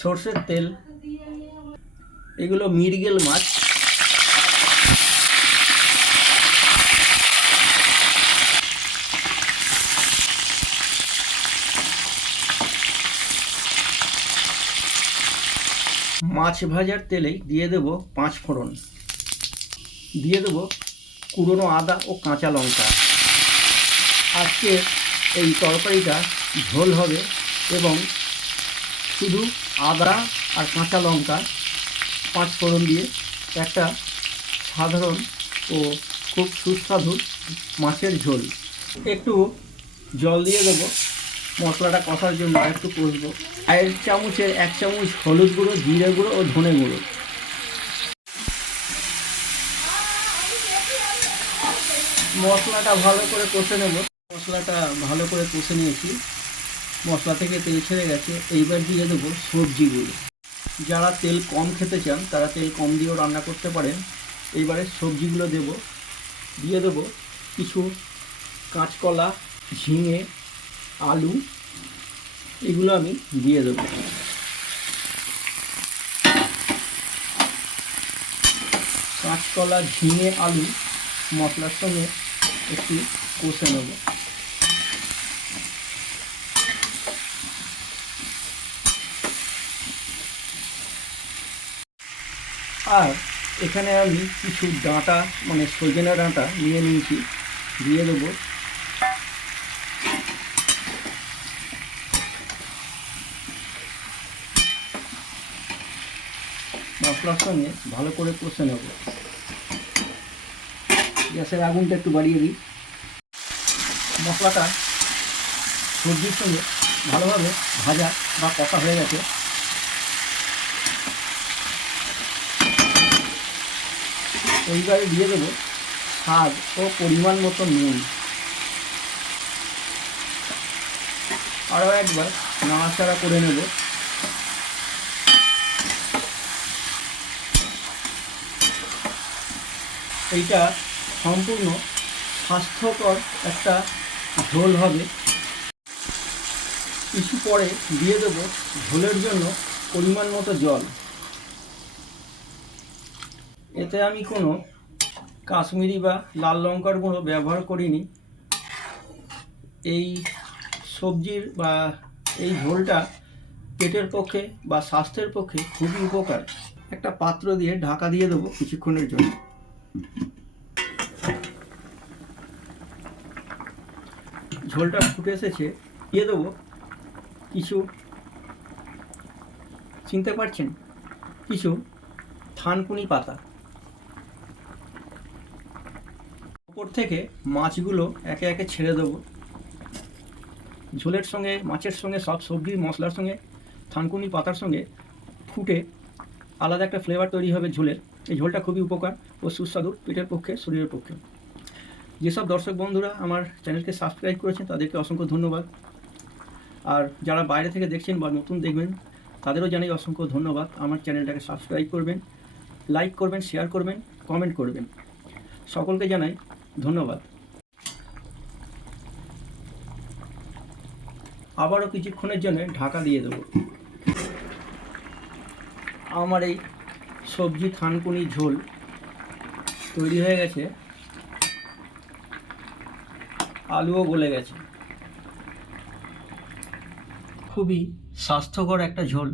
সর্ষের তেল, এগুলো মৃগেল মাছ। মাছ ভাজার তেলেই দিয়ে দেব 5 ফোড়ন, দিয়ে দেব কুড়োনো আদা ও কাঁচা লঙ্কা। আজকে এই তরকারিটা ঝোল হবে এবং শুধু আদা আর কাঁচা লঙ্কা 5 ফোড়ন দিয়ে একটা সাধারণ ও খুব সুস্বাদু মাছের ঝোল। একটু জল দিয়ে দেবো মশলাটা কষার জন্য, আর একটু কষবো। 1 চামচের 1 চামচ হলুদ গুঁড়ো, জিরে গুঁড়ো ও ধনে গুঁড়ো। মশলাটা ভালো করে কষে নেব। মশলাটা ভালো করে কষে নিয়েছি, মশলা থেকে তেল ছেড়ে গেছে। এইবার দিয়ে দেবো সবজিগুলো। যারা তেল কম খেতে চান তারা তেল কম দিয়েও রান্না করতে পারেন। এইবারে সবজিগুলো দেব। দিয়ে দেবো কিছু কাঁচকলা, ঝিঙে, আলু, এগুলো আমি দিয়ে দেবো। কাঁচকলা, ঝিঙে, আলু মশলার সঙ্গে একটু কষে নেব। আর এখানে আমি কিছু ডাঁটা মানে সজনে ডাঁটা নিয়ে নিয়েছি, দিয়ে দেবো। মশলার সঙ্গে ভালো করে কষে নেব। গ্যাসের আগুনটা একটু বাড়িয়ে দিই। মশলাটা সবজির সঙ্গে ভালোভাবে ভাজা বা কষা হয়ে গেছে। এইবারে দিয়ে দেবো স্বাদ ও পরিমাণ মতো নুন। আরও একবার নাড়াচাড়া করে নেব। এইটা সম্পূর্ণ স্বাস্থ্যকর একটা ঝোল হবে। কিছু পরে দিয়ে দেবো ঝোলের জন্য পরিমাণ মতো জল। এতে আমি কোনো কাশ্মীরি বা লাল লঙ্কার গুঁড়ো ব্যবহার করিনি। এই সবজির বা এই ঝোলটা পেটের পক্ষে বা স্বাস্থ্যের পক্ষে খুবই উপকার। একটা পাত্র দিয়ে ঢাকা দিয়ে দেবো কিছুক্ষণের জন্য। ঝোলটা ফুটে এসেছে, দিয়ে দেবো কিছু, চিনতে পারছেন, কিছু থানকুনি পাতা। উপর থেকে মাছগুলো একে একে ছেড়ে দেবো। ঝোলের সঙ্গে, মাছের সঙ্গে, সব সবজির মশলার সঙ্গে থানকুনি পাতার সঙ্গে ফুটে আলাদা একটা ফ্লেভার তৈরি হবে ঝোলের। এই ঝোলটা খুবই উপকার ও সুস্বাদু পেটের পক্ষে, শরীরের পক্ষে। যেসব দর্শক বন্ধুরা আমার চ্যানেলকে সাবস্ক্রাইব করেছেন তাদেরকে অসংখ্য ধন্যবাদ। আর যারা বাইরে থেকে দেখছেন বা নতুন দেখবেন তাদেরও জানাই অসংখ্য ধন্যবাদ। আমার চ্যানেলটাকে সাবস্ক্রাইব করবেন, লাইক করবেন, শেয়ার করবেন, কমেন্ট করবেন। সকলকে জানাই ধন্যবাদ। আবারও কিছুক্ষণের জন্য ঢাকা দিয়ে দেবো। আমার এই সবজি থানকুনি ঝোল তৈরি হয়ে গেছে, আলুও গলে গেছে। খুবই স্বাস্থ্যকর একটা ঝোল।